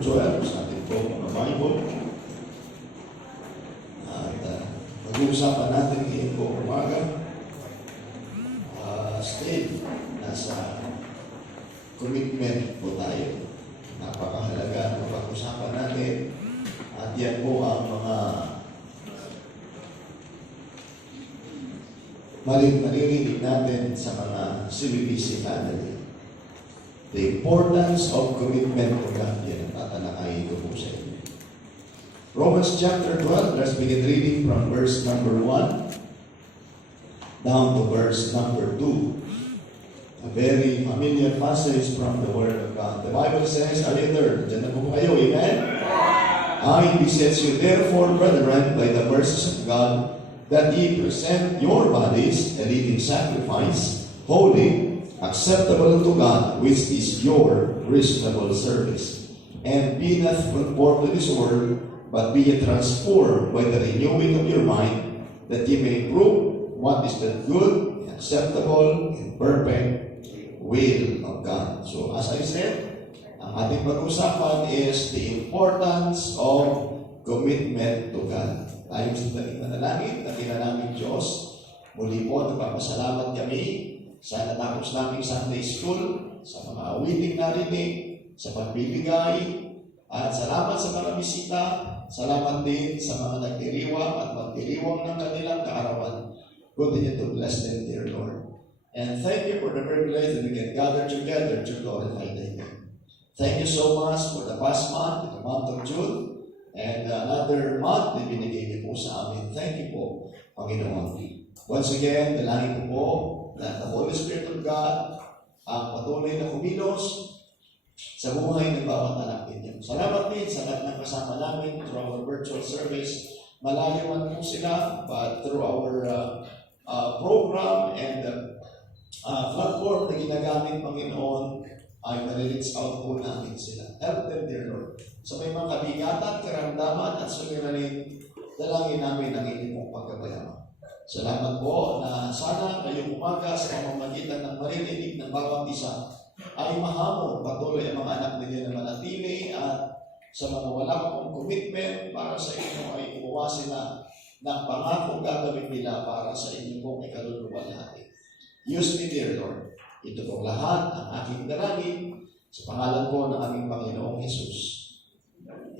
12 sa ating po mga Bible. At mag-uusapan natin ngayon po umaga. Still, nasa commitment po tayo. Napakahalaga ang pag-usapan natin. At yan po ang mga maririnig natin sa mga CBBC family. The importance of commitment to God. Yan ang tatalakayin ko po sa inyo. Romans chapter 12, let's begin reading from verse number 1 down to verse number 2. A very familiar passage from the Word of God. The Bible says, are you there? Diyan na po kayo, amen? I beseech you therefore, brethren, by the mercies of God, that ye present your bodies a living sacrifice, holy, acceptable unto God, which is your reasonable service. And be not conformed to this world, but be ye transformed by the renewing of your mind, that ye may prove what is the good, acceptable, and perfect will of God. So, as I said, ang ating pag-usapan is the importance of commitment to God. Tayong sandaling manalangin, nakina namin Diyos. Muli po, nagpapasalamat kami sa natapos naming Sunday School, sa mga awiting narinig, sa pagbibigay, at salamat sa mga bisita. Salamat din sa mga nagdiriwang at magdiriwang ng kanilang kaarawan. Continue to bless them, dear Lord. And thank you for the privilege that we can gather together to glorify thy name. Thank you so much for the past month, the month of June, and another month na binigay niyo po sa amin. Thank you po, Panginoon. Once again, dalangin ko po na the Holy Spirit of God ang patuloy na kumilos sa buhay ng bawat anak ninyo. Salamat din sa lahat ng kasama namin through our virtual service. Malayo man po sila, but through our program and platform na ginagamit, Panginoon, ay nare-reach out po namin sila. Help them, dear Lord. Sa may mga kabigatan, karamdaman, at suliranin, dalangin namin ang inyong pagkabayama. Salamat po na sana ngayong umaga sa pamamagitan ng maririnig ng bawat isa ay mahamon patuloy ang mga anak ninyo na manatili at sa mga wala pong commitment para sa inyo ay gumawa sila ng pangakong gagawin nila para sa inyo pong ikaluluwalhati. Use me, dear Lord. Ito pong lahat ang aking dalangin sa pangalan po ng aming Panginoong Jesus.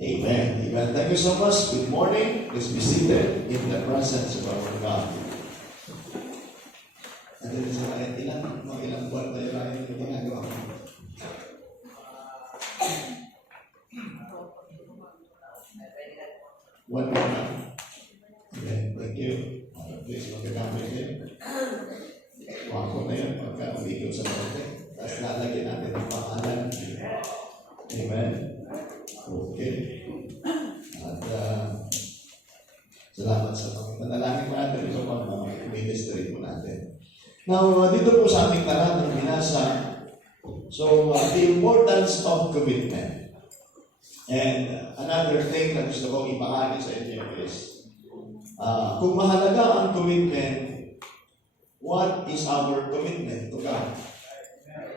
Amen. Amen. Thank you so much. Good morning. Please be seated in the presence of our God. At ito sa kaya ilang buwan tayo lang yung ginagawa ko. One more. Okay, thank you. Please magagamit din. Wako na yun pagka umikot sa bote. Tapos lalagyan natin ang pangalan. Amen. Okay. At salamat sa pagpapanalangin po natin. Ito po ang mga ministry po natin. Now, dito po sa aming talatang binasa, so the importance of commitment. And another thing na gusto kong ibahagi sa inyo is, kung mahalaga ang commitment, what is our commitment to God?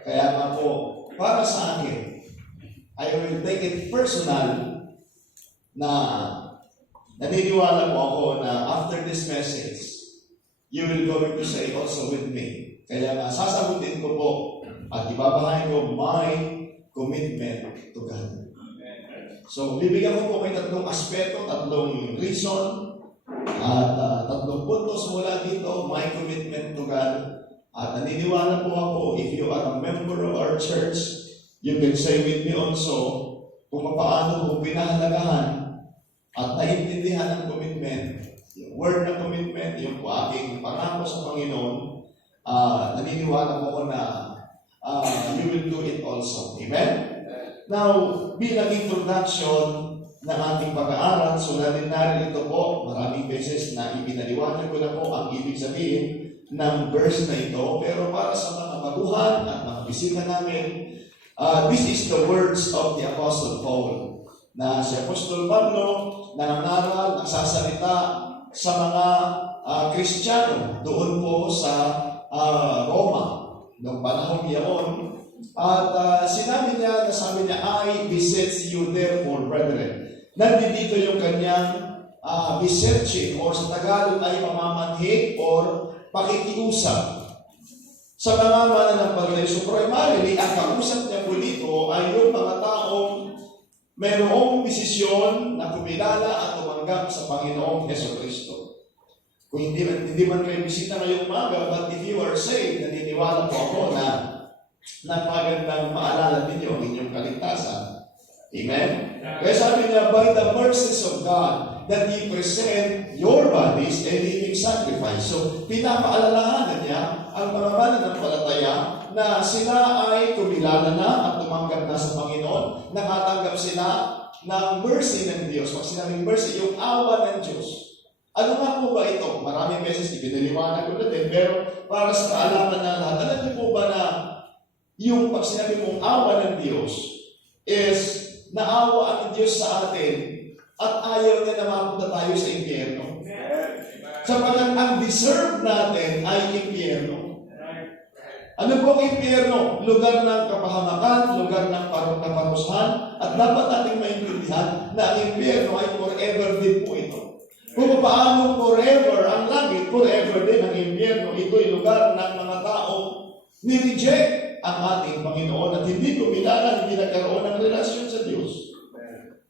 Kaya nga po, para sa akin, I will take it personal na naniniwala po ako na after this message, you will going to say also with me. Kaya nga, sasagutin ko po at ibabahay ko my commitment to God. So, bibigyan ko po kayo tatlong aspeto, tatlong reason, at tatlong puntos mula dito, my commitment to God. At naniniwala po ako, if you are a member of our church, you can say with me also kung paano po pinahalagahan at naintindihan ang commitment, yung word na commitment, yung po aking pangako sa Panginoon. Naniniwala po ako na you will do it also. Amen? Now, bilang introduction ng ating pag-aaral, sulatin natin ito po, maraming beses na ipinaliwanag ko na po ang ibig sabihin ng verse na ito, pero para sa mga baguhan at mga bisita namin, this is the words of the Apostle Paul, na si Apostol Pablo nangangaral, nagsasalita sa mga Kristiyano doon po sa Roma. Noong panahon yaon, At sinabi niya, sabi niya, I beseech you therefore, brethren. Nandito yung kanyang beseeching, or sa Tagalog ay pamamanhik or pakikiusap sa mga mananampalataya. So primarily, ang kausap niya po dito ay yung mga taong mayroong desisyon na kumilala at tumanggap sa Panginoong Jesucristo. Kung hindi man kayo bisita ngayong umaga, but if you are saved, naniniwala po ako na napagandang maalala ninyo ang inyong kaligtasan. Amen? Kaya sabi niya, by the mercies of God, that He present your bodies a living sacrifice. So, pinapaalalahanan niya ang mga mananampalataya na sila ay kumilala na at tumanggap na sa Panginoon. Nakatanggap sila ng mercy ng Diyos. Pag sinabing mercy, yung awa ng Diyos. Ano nga po ba ito? Maraming beses ipinaliwanag ko na din, pero para sa kaalaman na lahat, alam niyo po ba na yung pag sinabi mong awa ng Diyos is naawa ang Diyos sa atin at ayaw niya na mapunta tayo sa impyerno. Sapagkat ang deserve natin ay impyerno. Ano po ang impyerno? Lugar ng kapahamakan, lugar ng kaparusahan, at dapat natin maintindihan na ang impyerno ay forever din po ito. Kung paano forever ang langit, forever din ang impyerno. Ito'y lugar ng mga taong ni-reject ang ating Panginoon at hindi kumilala, hindi nagkaroon ng relasyon sa Diyos.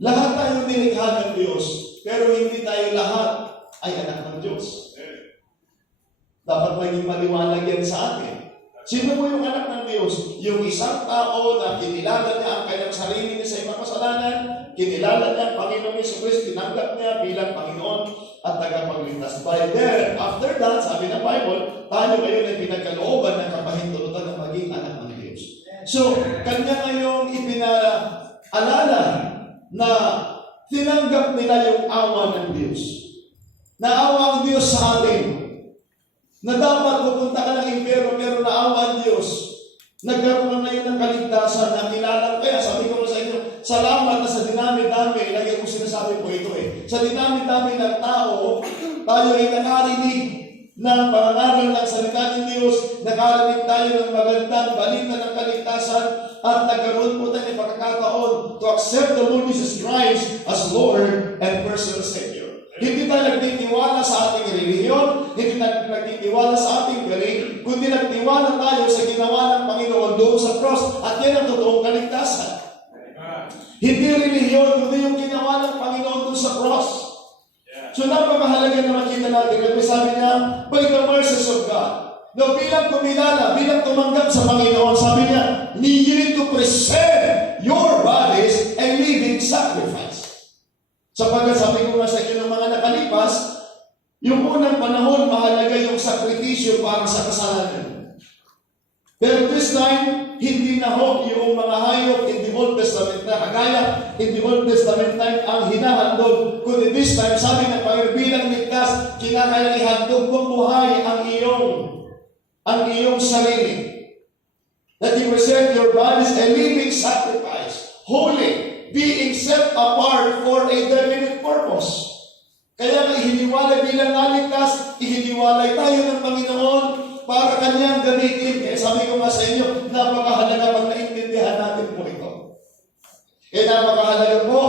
Lahat tayo nilikha ng Diyos, pero hindi tayo lahat ay anak ng Diyos. Dapat maging maliwanag yan sa atin. Sino po yung anak ng Diyos? Yung isang tao na kinilala niya ang kanyang sarili niya sa ibang kasalanan, kinilala niya ang Panginoong Jesucristo, tinanggap niya bilang Panginoon at tagapagligtas. By then, after that, sabi ng Bible, tayo ngayon ay pinagkalooban ng kapahintulutan ng maging anak ng Diyos. So, kanya ngayong ipinaalala na tinanggap nila yung awa ng Diyos. Naawa ang Diyos sa atin. Na dapat pupunta ka ng impyerno pero naawa ang Diyos. Nagkaroon na yun ng kaligtasan na kilala. Kaya sabi ko sa inyo, salamat na sa dinami-dami, lagi ko sinasabi po ito sa dinami-dami ng tao, tayo ay nakarinig ng pangangaral ng salita ng Diyos, nakarinig tayo ng magandang balita ng kaligtasan, at nagkaroon po tayo ng pagkakataon to accept the Lord Jesus Christ as Lord and personal Savior. Hindi tayo nagtitiwala sa ating relihiyon, hindi tayo nagtitiwala sa ating galing, kundi nagtiwala tayo sa ginawa ng Panginoon doon sa cross, at yan ang totoong kaligtasan. Hindi relihiyon, kundi yung ginawa ng Panginoon doon sa cross. So napakahalaga na makita natin, kasi sabi niya, by the mercies of God. No, bilang kumilala, bilang tumanggap sa Panginoon, sabi niya, you need to present your bodies a living sacrifice. Sapagkat sabi ko nga sa inyo ng mga nakalipas, yung unang panahon, mahalaga yung sakripisyo para sa kasalanan. Pero this time, hindi na ho yung mga hayop in the Old Testament na kagaya in the Old Testament time ang hinahandog. Kundi this time, sabi ng Panginoon, bilang ligtas, kinakailangan ihandog mong buhay ang iyong sarili. That you present your bodies a living sacrifice, holy, being set apart for a definite purpose. Kaya nga ihiniwalay bilang naligtas, ihiniwalay tayo ng Panginoon para Kanyang gamitin. Kaya sabi ko nga sa inyo, napakahalaga pag naintindihan natin po ito. Kaya napakahalaga po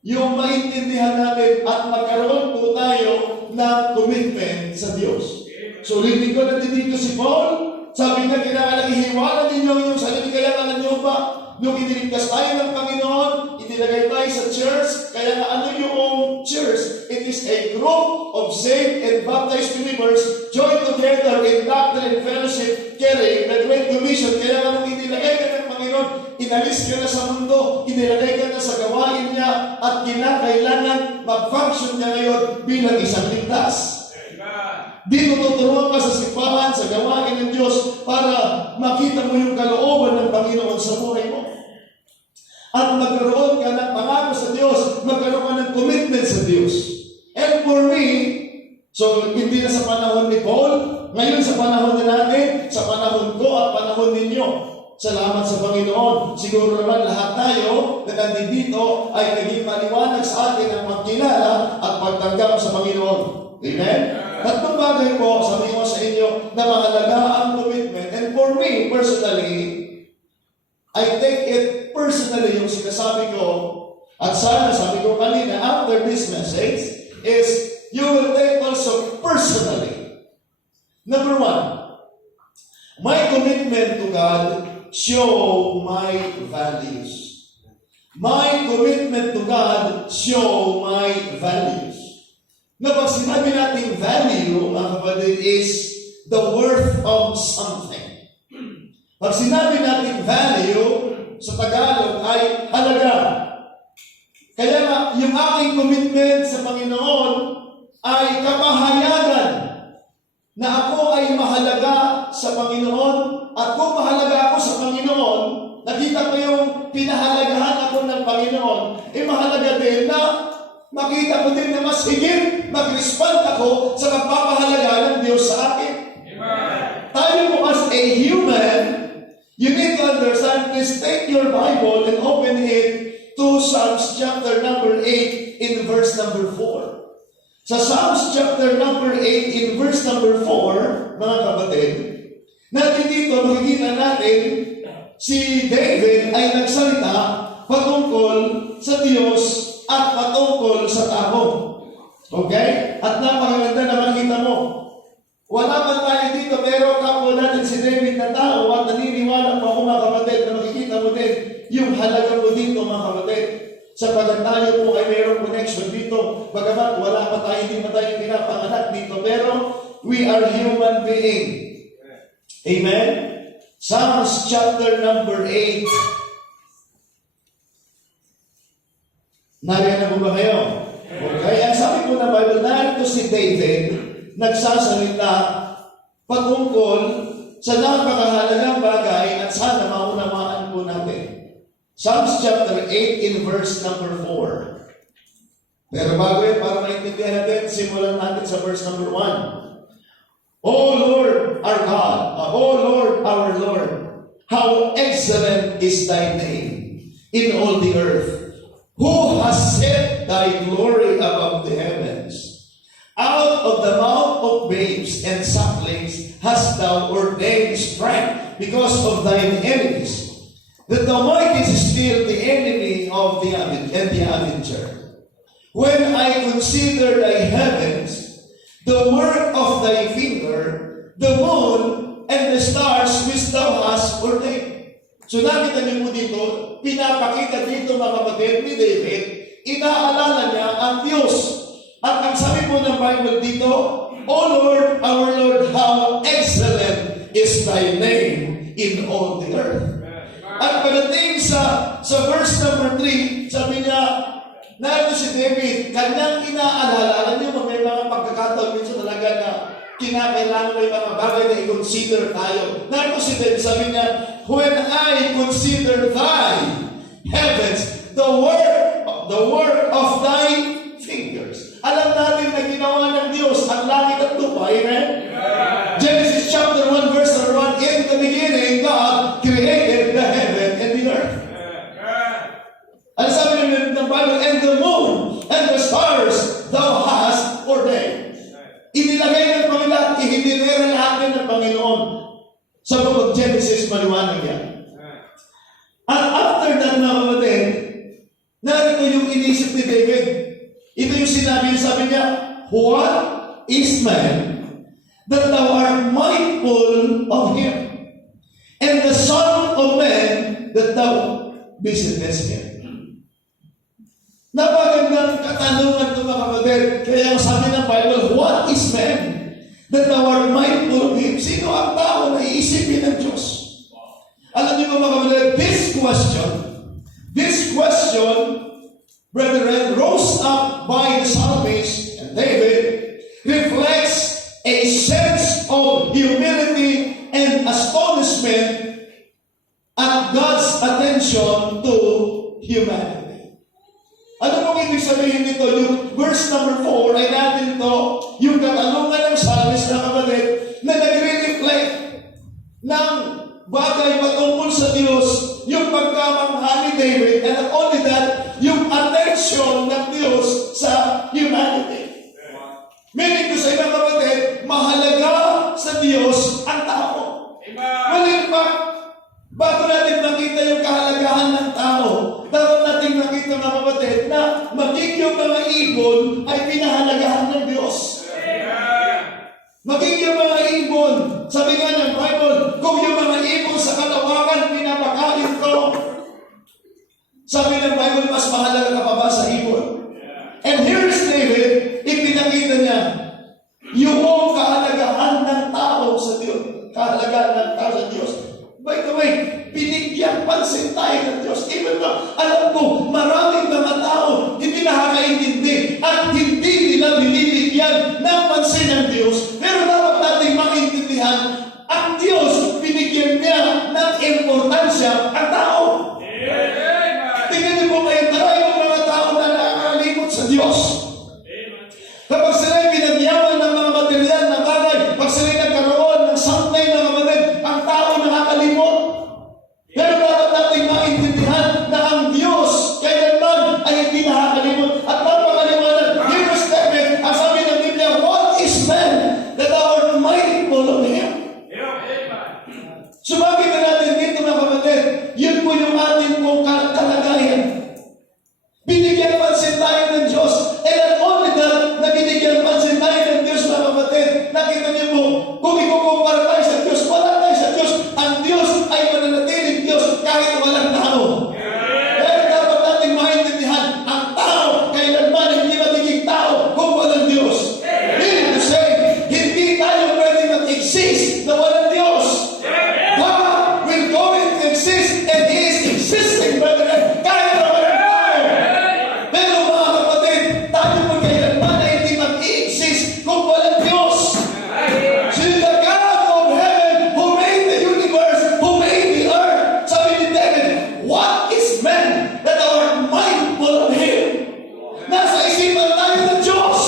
yung maintindihan natin at magkaroon po tayo ng commitment sa Diyos. So, ulitin ko na dito si Paul, sabi niya, kailangan ihiwala ninyo yung sarili. Kaya alam niyo ba, nung iniligtas tayo ng Panginoon, inilagay tayo sa church. Kaya nga ano yung church? It is a group of saved and baptized believers joined together in doctrine and fellowship, carrying the Great Commission. Kaya nga nung inilagay ka ng Panginoon, inalis ka na sa mundo, inilagay ka na sa gawain niya, at kinakailangan mag-function niya ngayon bilang isang ligtas. Dito tuturuan ka sa simbahan, sa gawain ng Diyos para makita mo yung kalooban ng Panginoon sa buhay mo. At magkaroon ka ng pangako sa Diyos, magkaroon ka ng commitment sa Diyos. And for me, so hindi na sa panahon ni Paul, ngayon sa panahon na natin, sa panahon ko at panahon ninyo. Salamat sa Panginoon. Siguro naman lahat tayo na nandito ay naging maliwanag sa atin ang magkilala at pagtanggap sa Panginoon. Amen? Tatlong bagay po, sabi ko sa inyo, na mahalaga ang commitment. And for me, personally, I take it personally yung sinasabi ko, at sana sabi ko kanina, after this message, is you will take also personally. Number one, my commitment to God show my values. My commitment to God show my values. Na pag sinabi natin value, mga kapatid, is the worth of something. Pag sinabi natin value, sa Tagalog ay halaga. Kaya nga, yung aking commitment sa Panginoon ay kapahayagan na ako ay mahalaga sa Panginoon at kung mahalaga ako sa Panginoon, nakita ko yung pinahalagahan ako ng Panginoon, mahalaga din na makita ko din na mas higit mag-respond ako sa pagpapahalaga ng Diyos sa akin. Amen. Tayo po as a human, you need to understand, please take your Bible and open it to Psalms chapter number 8 in verse number 4. Sa Psalms chapter number 8 in verse number 4, mga kapatid, natin dito makikita natin si David ay nagsalita patungkol sa Diyos at patungkol sa tao. Okay? At napakaganda na makita mo. Wala man tayo dito, pero kapwa natin si David na tao at naniniwala po ako, mga kapatid, na makikita mo din yung halaga mo dito, mga kapatid. Sapagkat tayo po ay mayroong connection dito. Bagamat wala pa tayo, hindi pa tayo pinapanganak dito, pero we are human being. Amen? Psalms chapter number 8. Nariyan na po ba kayo? Okay, ang sabi po ng Bible, narito si David, nagsasalita patungkol sa napakahalagang bagay at sana maunawaan po natin. Psalms chapter 8 in verse number 4. Pero bago yun, para maintindihan natin, simulan natin sa verse number 1. O Lord, our God, O Lord, our Lord, how excellent is thy name in all the earth. Who has set thy glory above the heavens? Out of the mouth of babes and sucklings hast thou ordained strength because of thine enemies, that thou mightest still the enemy of the avenger. When I consider thy heavens, the work of thy finger, the moon and the stars which thou hast ordained. So nakita niyo po dito, pinapakita dito, mga kapatid, ni David, inaalala niya ang Diyos. At ang sabi po ng Bible dito, O Lord, our Lord, how excellent is thy name in all the earth. At pagdating sa verse number 3, sabi niya, narito si David, kanyang inaalala. Alam niyo, may mga pagkakataon minsan talaga na kinakailangan may mga bagay na i-consider tayo. Narito si David, sabi niya, when I consider thy heavens, the work of thy fingers. Alam natin na ginawa ng Diyos ang langit at lupa. Amen? Yeah. Genesis chapter 1 verse 1, in the beginning, God created the heaven and the earth. Yeah. Ano sabi ng Bible? And the moon and the stars thou hast ordained. Inilagay ng Panginoon, ihinilera natin ng Panginoon. Sa book of Genesis, maliwanag yan. At after that, mga kapatid, narito yung inisip ni David. Ito yung sinabi niya, what is man that thou art mindful of him? And the son of man that thou visitest him. Napagandang katanungan ito, mga kapatid. Kaya sabi ng Bible, what is man that thou art mindful of him? Sino ang tao na iisipin ng Diyos? Alam niyo ba, mga kapatid, this question, brethren, rose up by the psalmist and David, reflects a sense of humility and astonishment at God's attention to humanity. Ano pong ibig sabihin nito? Yung verse number 4 ay natin ito, yung katanungan ng psalmist na kapatid, na nagre-reflect ng bagay patungkol sa Diyos, yung pagkamangha ni David, and not only that, yung attention ng Diyos sa humanity. Meaning ko sa ibang kapatid, mahalaga sa Diyos ang tao. Well, in fact, bago natin makita yung na maging yung mga ibon ay pinahalagahan ng Diyos. Maging yung mga ibon, sabi nga ng Bible, kung yung mga ibon sa kalawakan pinapakain ko, sabi ng Bible, mas mahalaga ka pa ba sa ibon? And here is David, ipinakita niya yung kahalagahan ng tao sa Diyos. Kahalagahan ng tao sa Diyos. By the way, binigyan pansin tayo ng Diyos. Even though, alam mo, maraming mga tao hindi nakakaintindi at hindi nila binibigyan ng pansin ng Diyos. Pero dapat natin maintindihan, ang Diyos, binigyan niya ng importansya ang tao. Tingnan niyo po kayo, yung mga tao na nakakalimot sa Diyos. Kapag sila'y pinagyaman ng mga material na bagay, pag sila'y nagkaroon ng something na kapatid, ang tao nakakalimot. Pero dapat natin maintindihan na ang Diyos kailanman ay hindi nakakalimot. At napakaliwanag, Hebrews 11, ang sabi ng Biblia, what is man that thou art mindful of him? Sumagin na natin dito mga kapatid, yun po yung ating pong kalagayan. Binigyan pansin tayo ng Diyos. And not only that, na binigyan pansin tayo ng Diyos mga kapatid. Nakita niyo po, kung ikukumpara tayo sa Diyos, wala tayo sa Diyos. Ang Diyos ay mananatiling Diyos kahit walang tao. Pero dapat natin maintindihan, ang tao kailanman hindi magiging tao kung walang Diyos. Meaning to say, hindi tayo pwede mag-exist na walang Diyos. God will go and exist and He is existing, brethren, kahit na walang tao. Pero mga kapatid, tayo po kailanman ay hindi mag-i-exist kung walang Diyos. So the God of heaven who made the universe, who made the earth, sabi ni David, what is man that thou art mindful of Him? Nasa isipan tayo ng Diyos.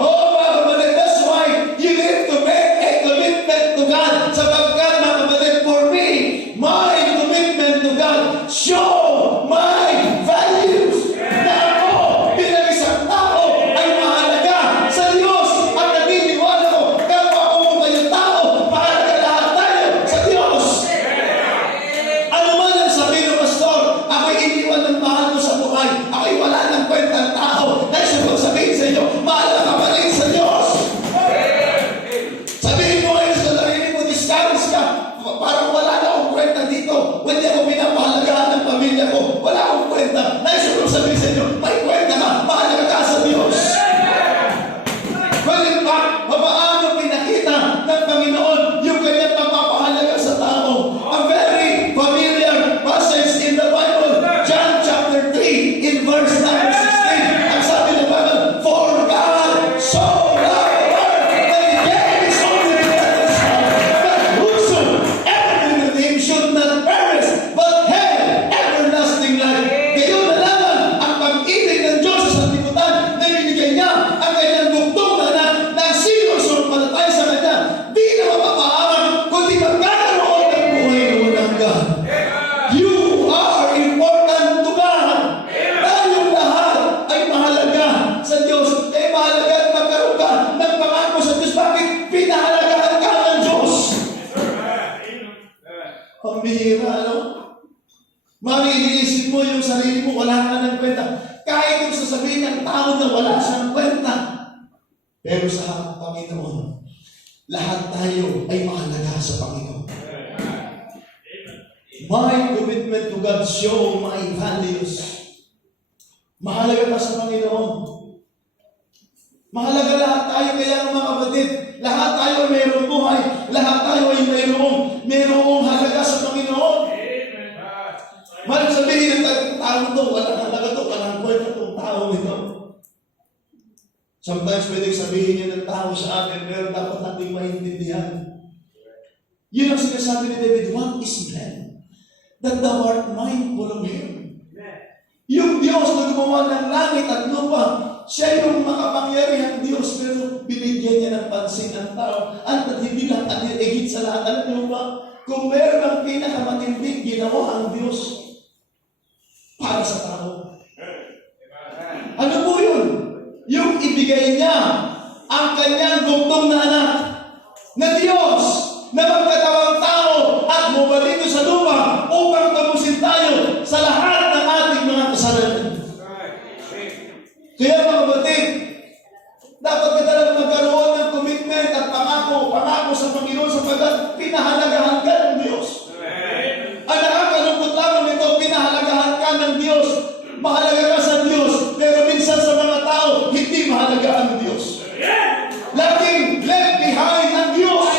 Oh, mga kapatid, that's why you need to make a commitment to God. Sapagkat, mga kapatid, for me, my commitment to God show my values. Na ako, bilang isang tao, ay mahalaga sa Diyos. At naniniwala ko, kapag ako mo kayo tao, mahalaga lahat tayo sa Diyos. Ano man ang sabihin ng pastor, ako'y iniwan ng mahal ko sa buhay. Ako'y wala ng kwentang tao. Dahil sa sabihin sa inyo, mahalaga ka pa rin sa Diyos. Sabihin mo ngayon sa sarili mo, discourage ka. Parang wala na akong kwenta dito. Hindi ako pinapahalagahan ng pamilya ko. Wala akong kwenta. Dahil sabihin sa inyo, may kwenta ka. Mahalaga ka sa Diyos. Well, in fact, paano pinakita ng Panginoon yung kanyang pagpapahalaga sa tao? A very familiar passage in the Bible, John chapter 3, in verse number 16. Ang sabi ng Bible, for God so loved the world that He gave His only begotten Son, that whosoever believeth in Him should not perish, but have everlasting life. Gayon na lamang ang pag-ibig ng Diyos sa sanlibutan na binigay niya ang kanyang bugtong na anak na ang sino sumampalataya sa Kanya di na mapapahamak kundi magkakaroon ng buhay na walang hanggan. You are important to God. Tayong lahat ay mahalaga sa Diyos. Mahalaga at magkaroon ka ng pangako sa Diyos. Bakit? Pinahalagahan ka ng Diyos. Pambihira, ano? Mami, iniisip mo yung sarili mo, wala ka ng kwenta. Kahit kung sasabihin ng tao na wala siyang kwenta. Pero sa harap ng Panginoon, lahat tayo ay mahalaga sa Panginoon. My commitment to God show my values. Mahalaga ka sa Panginoon. Mahalaga lahat tayo, kaya mga kapatid, lahat tayo ay mayroong buhay, lahat tayo ay mayroong halaga sa Panginoon. Malang sabihin ng tao ito, walang halaga ito, walang kwenta itong tao ito. Sometimes pwedeng sabihin niya ng tao sa akin, pero dapat natin maintindihan. Yun ang sinasabi ni David, what is man that thou art mindful of Him? Yung Diyos na gumawa ng langit at lupa, siya yung makapangyarihang Diyos, pero binigyan niya ng pansin ng tao. At hindi lang higit sa lahat. Alam niyo ba, kung meron ang pinakamatinding ginawa ang Diyos para sa tao. Ano po yun? Yung ibigay niya ang kanyang bugtong na anak na Diyos na magkatawang tao at bumalik sa lupa upang tapusin tayo sa lahat ng ating mga kasalanan. Kaya mga kapatid, dapat ka talaga magkaroon ng commitment at pangako sa Panginoon sapagkat pinahalagahan ka ng Diyos. Ang nakakalungkot lamang nito, pinahalagahan ka ng Diyos. Mahalaga ka sa Diyos, pero minsan sa mga tao, hindi mahalaga ang Diyos. Laging left behind ang Diyos.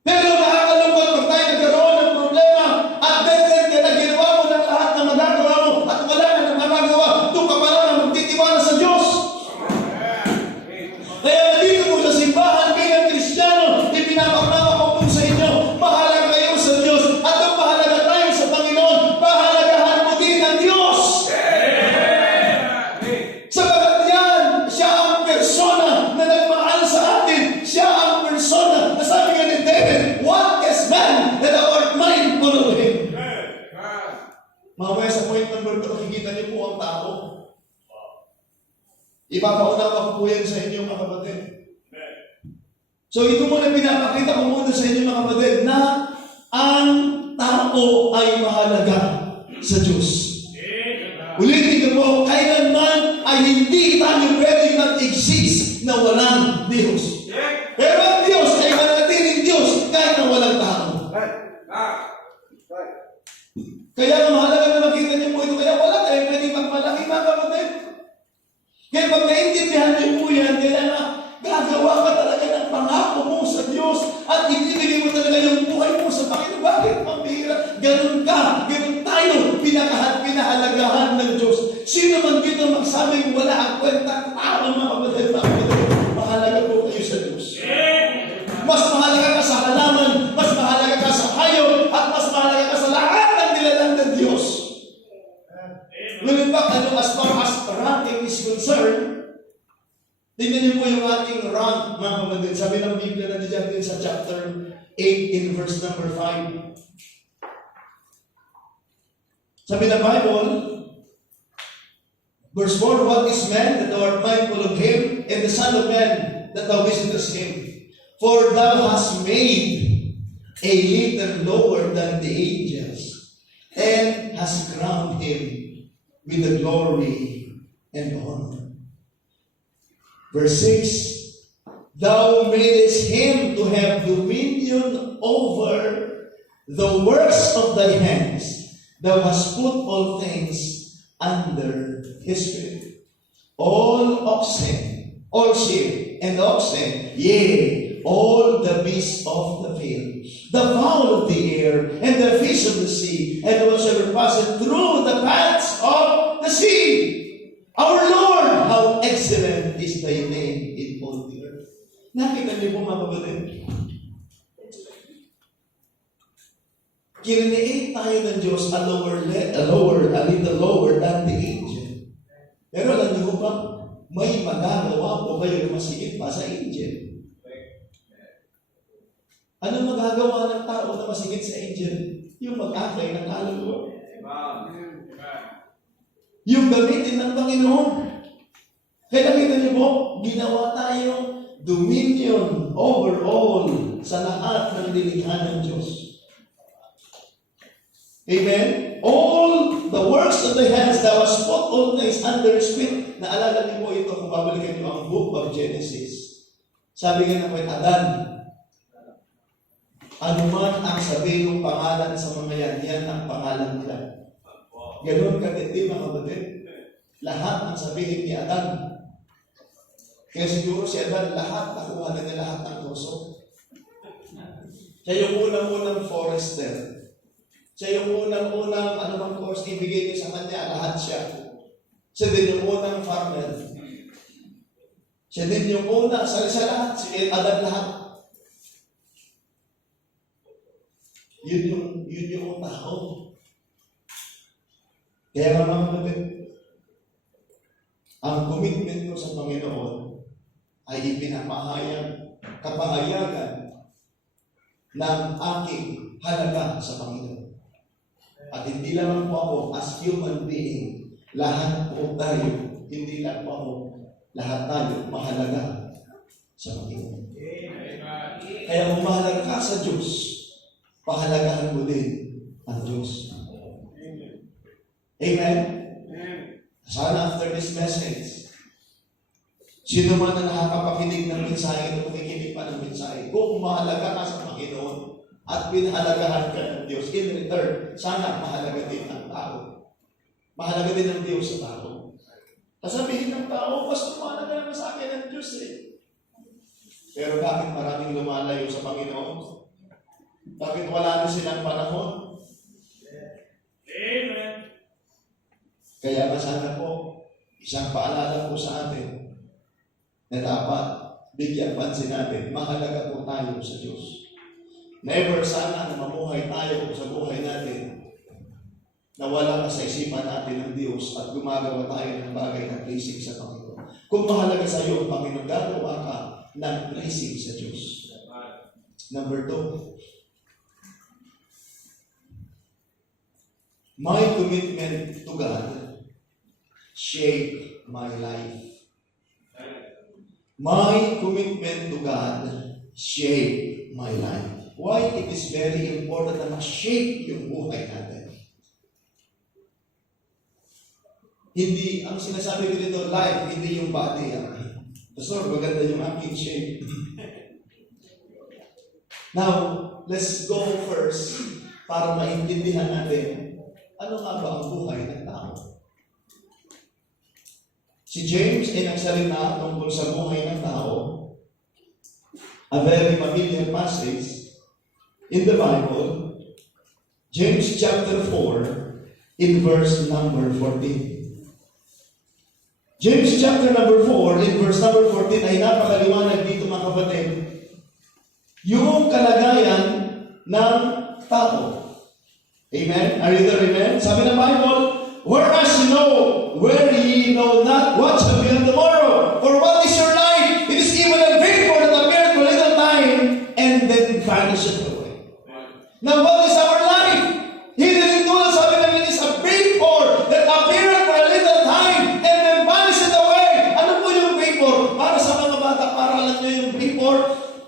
Pero nakakalungkot pag tayo nagkaroon ng problema at then ka na ginawa mo ng lahat na magagawa mo at wala na nang magagawa, doon ka pala na magtitiwala sa Diyos. Kaya dito mo sa simbahan bilang Kristiyano, ipinapakama ko po sa inyo, mahalaga kayo sa Diyos at kung mahalaga tayo sa Panginoon, pahalagahan mo din ang Diyos. Sabagat yan, siya ang persona na nagmahal sa atin. Siya ang persona na sabi nga ni David, what is man that thou art mindful of him? Mamaya sa point number 2, makikita niyo po ang tao. Ipapaunawa ko po yan sa inyo mga kapatid. So ito muna pinapakita ko muna sa inyo mga kapatid na ang tao ay mahalaga sa Diyos. Ulitin ko po, kailanman ay hindi tayo pwede mag-exist na walang Diyos. Pero ang Diyos ay manatiling Diyos kahit na walang tao. Kaya mahalaga na makita niyo po ito. Kaya wala tayo pwede magmalaki mga kapatid. Kaya pag naintindihan niyo po yan, kaya na gagawa ka talaga ng pangako mo sa Diyos at ibibigay mo talaga yung buhay mo sa Panginoon. Bakit pambihira? Ganun ka, ganun tayo, pinahalagahan ng Diyos. Sino man dito magsabing wala ang kwenta, tama mga kapatid, mahalaga po kayo sa Diyos. Mas mahalaga ka sa halaman, mas mahalaga ka sa hayop, at mas mahalaga ka sa lahat ng nilalang ng Diyos. Ngunit ba, as far as ranking is concerned, tingnan niyo po yung ating rank, mga kapatid. Sabi ng Biblia na dyan din sa chapter 8 in verse number 5. Sabi ng Bible, verse 4, what is man that thou art mindful of him, and the Son of Man that thou visitest him? For thou hast made a little lower than the angels, and hast crowned him with the glory and honor. Verse 6, thou madest him to have dominion over the works of thy hands. Thou hast put all things under his feet. All oxen, all sheep, and oxen, yea, all the beasts of the field, the fowl of the air, and the fish of the sea, and whatsoever passeth through the paths of the sea. Our Lord, how excellent is thy name in all the earth. Nakita niyo po mga kapatid? Kinreate tayo ng Diyos a little lower than the angel. Pero alam niyo ba, may magagawa po kayo na masigit pa sa angel. Ano magagawa ng tao na masigit sa angel? Yung mag-akay ng kaluluwa. Yung gamitin ng Panginoon. Kaya nakita niyo po, ginawa tayong dominion over all sa lahat ng nilikha ng Diyos. Amen? All the works of the hands, thou hast put all things under his feet. Naalala niyo po ito kung babalikan niyo ang book of Genesis. Sabi nga ng Adan, ano man ang sabihin ng pangalan sa mga yan ang pangalan nila. Ganon katindi mga kapatid. Lahat ang sabihin ni Adan. Kaya siguro si Adan lahat, nakuha na niya lahat ng kurso. Siya yung unang-unang forester. Siya yung unang-unang anumang course ibigay niyo sa kanya, lahat siya. Siya din yung unang farmer. Siya din yung unang, sa lahat, si Adan lahat. Yun yung tao. Kaya mga kapatid, ang commitment ko sa Panginoon ay kapahayagan ng aking halaga sa Panginoon. At hindi lang po ako as human being, lahat po tayo, hindi lang po ako, lahat tayo mahalaga sa Panginoon. Kaya kung mahalaga ka sa Diyos, pahalagahan mo din ang Diyos. Amen? Sana after this message, sino man na nakakapakinig ng mensahe o makikinig pa ng mensahe, kung mahalaga ka sa Panginoon at pinahalagahan ka ng Diyos, in return, sana mahalaga din ang tao. Mahalaga din ang Diyos sa tao. Kasabihin ng tao, basta mahalaga naman sa akin ng Diyos eh. Pero bakit maraming lumalayo sa Panginoon? Bakit wala na silang panahon? Amen. Kaya sana po, isang paalala po sa atin na dapat bigyan pansin natin, mahalaga po tayo sa Diyos. Never sana na mamuhay tayo sa buhay natin na wala sa isipan natin ng Diyos at gumagawa tayo ng bagay na pleasing sa Panginoon. Kung mahalaga sa iyo ang Panginoon, gagawa ka ng pleasing sa Diyos. Number 2, my commitment to God shape my life. My commitment to God shape my life. Why it is very important na ma-shape yung buhay natin. Hindi, ang sinasabi ko dito, life, hindi yung body. Pastor, maganda yung aking shape. Now, let's go first para maintindihan natin ano nga ba ang buhay ng tao. Si James ay nagsalita tungkol sa buhay ng tao. A very familiar passage in the Bible, James chapter 4, in verse number 14. James chapter number 4, in verse number 14, ay napakaliwanag dito mga kapatid. Yung kalagayan ng tao. Amen? Are you there? Amen? Sabi ng Bible, whereas ye know not what shall be on tomorrow. For what is your life? It is even a vapor that appeareth for a little time, and then vanisheth away. Now, what is our life? Hindi tulad sabi namin is a vapor that appeareth for a little time, and then vanisheth away. Ano po yung vapor? Para sa mga bata, para alam nyo yung vapor,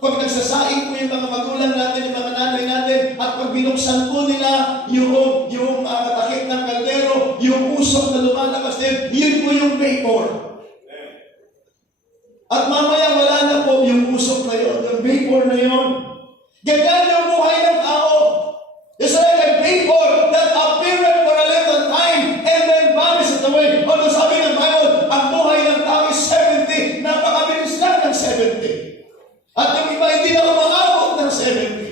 pag nagsasaing po yung mga magulang natin, yung mga nanay natin, at pag binuksan po nila yung takip ng kaldero, yung usok na lumalabas din, yun po yung vapor. At mamaya wala na po yung usok na yun, yung vapor na yun. Ganyan yung buhay ng tao. It's like a vapor that appeared for a little time and then vanished away. Although sabi ng Bible, ang buhay ng tao is 70. Napakabilis lang ng 70. At yung iba hindi na umaabot ng 70.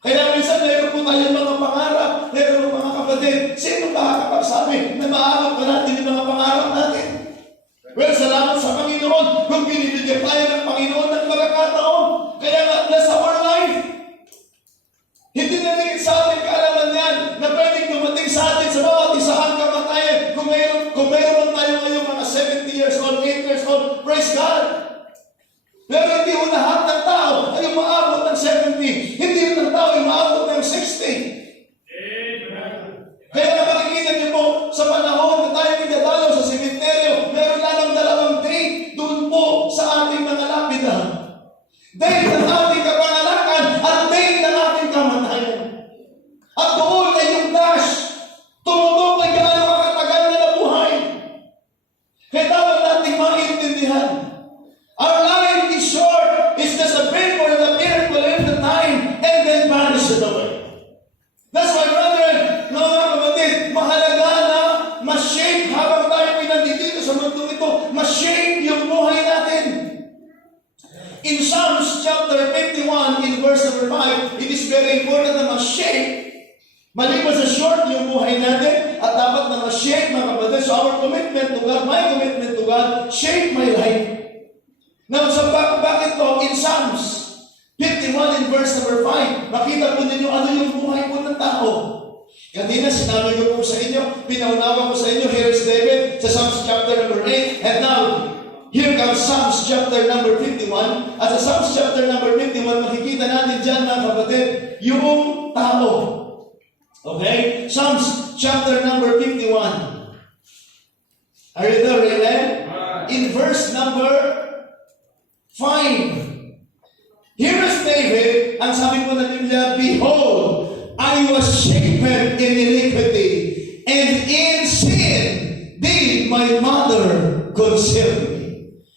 Kaya minsan meron po tayong mga pangarap, meron mga kapatid, sino makakapagsabi na maabot pa natin yung mga pangarap natin? Well, salamat sa Panginoon kung binibigyan tayo ng Panginoon ng pagkakataon. Kaya nga, that's our life. Hindi na rin sa atin kaalaman yan na pwedeng dumating sa atin sa bawat isang kamatayan. Kung mayroon tayo ngayong mga 70 years old, 8 years old, praise God. Pero hindi mo lahat ng tao ay umaabot ng 70. Hindi rin ng tao ay umaabot ng 60. Kaya na makikita niyo po sa panahon na tayo pinadalaw sa sementeryo, meron lamang 2 date doon po sa ating mga lapida. Date ng ating kapanganakan at date ng ating kamatayan. At doon ay yung dash. Tumutukoy gaano kakatagal na nabuhay. Kaya dapat nating maintindihan. Our life is short. It's just a vapor that appeared for a time and then vanished away. That's why, brethren, mga kapatid, mahalaga na ma-shape habang tayo pinandito sa mundo ito, ma-shape yung buhay natin. In Psalms chapter 51, in verse number 5, it is very important na ma-shape. Maliban sa short yung buhay natin, at dapat na ma-shape, mga kapatid. So our commitment to God, my commitment to God, shape my life. Now, so bakit to? In Psalms 51 in verse number 5, makita po ninyo ano yung buhay po ng tao. Kanina, sinabi ko po sa inyo, pinaunawa ko sa inyo, here's David sa Psalms chapter number 8, and now, here comes Psalms chapter number 51. At sa Psalms chapter number 51, makikita natin dyan, mga kapatid, yung tao. Okay? Psalms chapter number 51. Are you there, amen? In verse number 5. Here is David, ang sabi po ng Biblia, behold, I was shapen in iniquity, and in sin did my mother conceive me.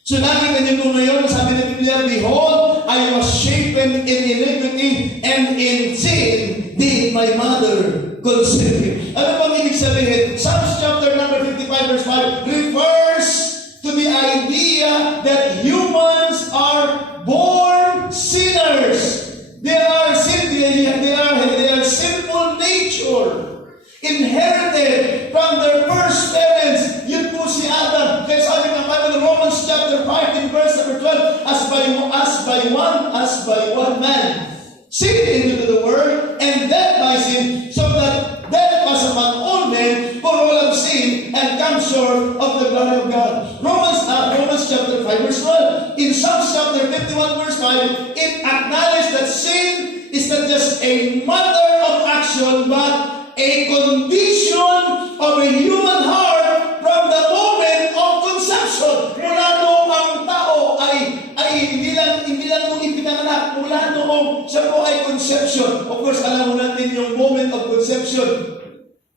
So nakita niyo po ngayon, sabi ng Biblia, behold, I was shapen in iniquity, and in sin did my mother conceive me. Ano bang ibig sabihin? Psalms chapter number 55 verse 5 refers to the idea that humans are born sinners. They are sinful nature, inherited from their first parents. Yun po si Adam. Kaya sabi ng Bible in Romans chapter 5 in verse number 12, as by one man sin into the world, and death by sin, so that death was upon all men, for all have sinned and come short of the glory of God. Romans chapter 5 verse 12. In Psalms chapter 51 verse 5, it acknowledged that sin is not just a matter of action, but a condition of a human heart from the moment of conception. Mula noong ang tao ay hindi lang nung ipinanganak, mula noong siya po ay conception. Of course, alam mo natin yung moment of conception.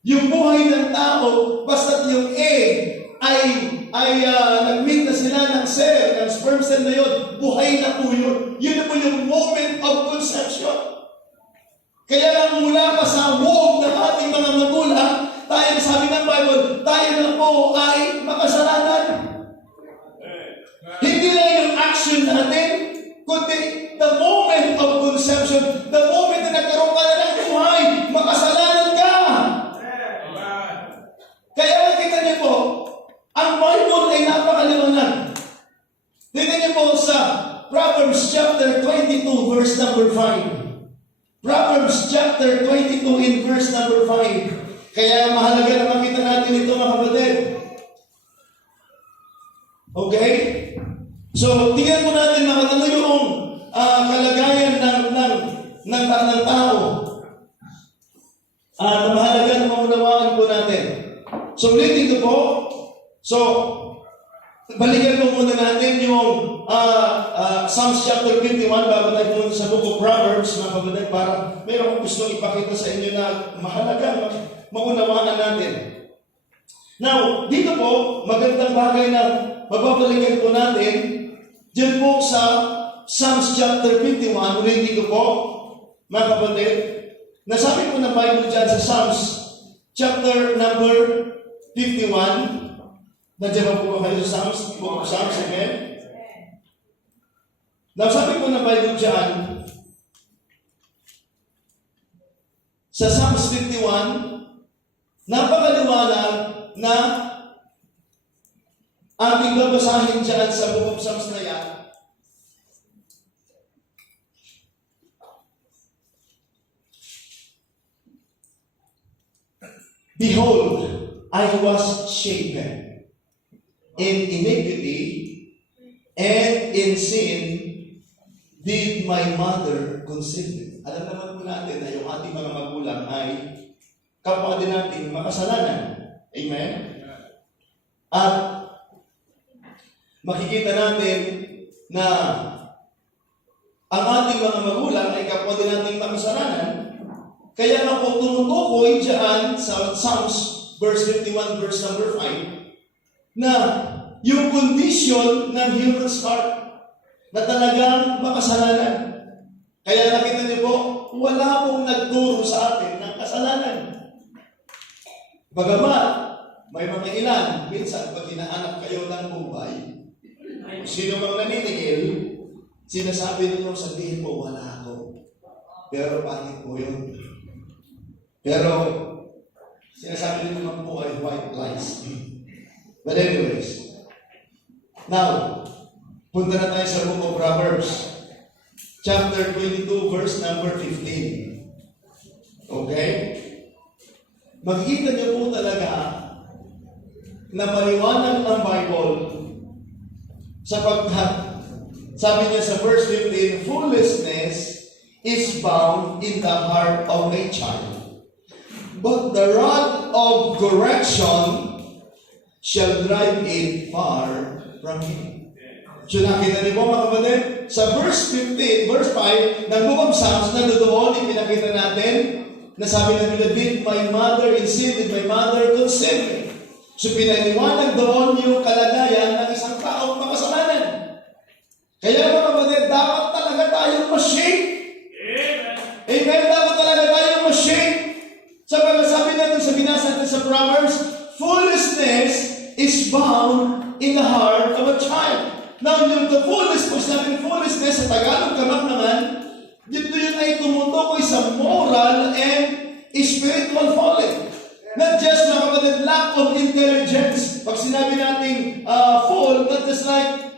Yung buhay ng tao, basta't yung egg ay nag-meet na sila ng cell, ng sperm cell na yun, buhay na po yun. Yun na po yung moment of conception. Kaya lang mula pa sa womb ng ating mga magulang, tayo, sabi ng Bible, tayo na po ay makasalanan. Hindi lang yung action natin, kundi the moment of conception, the moment na nagkaroon ka na ng buhay, makasalanan ka. Kaya makita niyo po, ang Bible ay napakaliwanag. Tingnan niyo po sa Proverbs chapter 22 verse number 5. Proverbs chapter 22 in verse number 5. Kaya mahalaga na makita natin ito, mga kapatid. Okay? So, tingnan po natin mga ano yung kalagayan ng tao. Mahalaga na maunawaan po natin. So, ulitin ko po. So, balikan po muna natin yung Psalms chapter 51 bago tayo muna sa book of Proverbs, mga kapatid, para mayroon kong gustong ipakita sa inyo na mahalaga maunawaan natin. Now, dito po, magandang bagay na magbabalikan po natin dyan po sa Psalms chapter 51, ulitin ko po, mga kapatid, nasabi po ng Bible dyan sa Psalms chapter number 51. Nandiyan ba po kayo sa Psalms? Book of Psalms again? Now, sabi po ng Bible dyan, sa Psalms 51, napakaliwanag na ating babasahin dyan sa Book of Psalms na yan. Behold, I was shapen in iniquity, and in sin did my mother conceive me. Alam naman po natin na yung ating mga magulang ay kapwa din natin makasalanan. Amen? At makikita natin na ang ating mga magulang ay kapwa din natin makasalanan. Kaya nga po tumutukoy dyan sa Psalms verse 51, verse number 5, na yung condition ng human heart na talagang makasalanan. Kaya nakita niyo po, wala pong nagturo sa atin ng kasalanan. Bagamat, may mga ilan, minsan pag hinahanap kayo ng buhay, sino mang naniningil, sinasabi nyo, sabihin mo, wala ako. Pero bakit po yun? Pero, sinasabi nyo naman po ay white lies. But anyways, now, punta na tayo sa book of Proverbs, chapter 22, verse number 15. Okay? Makikita niyo po talaga na maliwanag ng Bible sapagkat sabi niya sa verse 15, foolishness is bound in the heart of a child, but the rod of correction shall drive it far from him. So nakita niyo po mga kapatid, sa verse 15, verse 5, ng Book of Psalms, na doon, ipinakita natin, na sabi ng Biblia, did my mother in sin, did my mother conceive me? So pinaliwanag doon yung kalagayan ng isang taong makasalanan. Kaya mga kapatid, dapat talaga tayong ma-shake. Amen. Dapat talaga tayong ma-shake. Sabi natin sa binasa natin sa Proverbs, foolishness is bound in the heart of a child. Now, the foolishness, pag sinabi foolishness sa Tagalog naman, dito yun ay tumutukoy sa moral and spiritual folly. Not just mga kapatid, lack of intelligence. Pag sinabi natin fool, not just like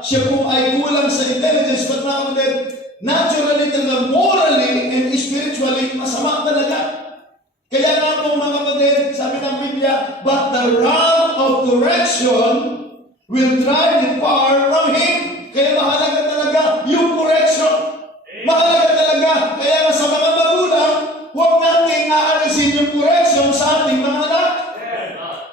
siya po ay kulang sa intelligence, but mga kapatid, naturally, morally and spiritually, masama talaga. Kaya nga po mga kapatid, sabi ng Biblia, but the rod of correction will drive the power from him. Kaya mahalaga talaga yung correction. Mahalaga talaga. Kaya nga sa mga magulang, huwag natin aalisin yung correction sa ating mga anak.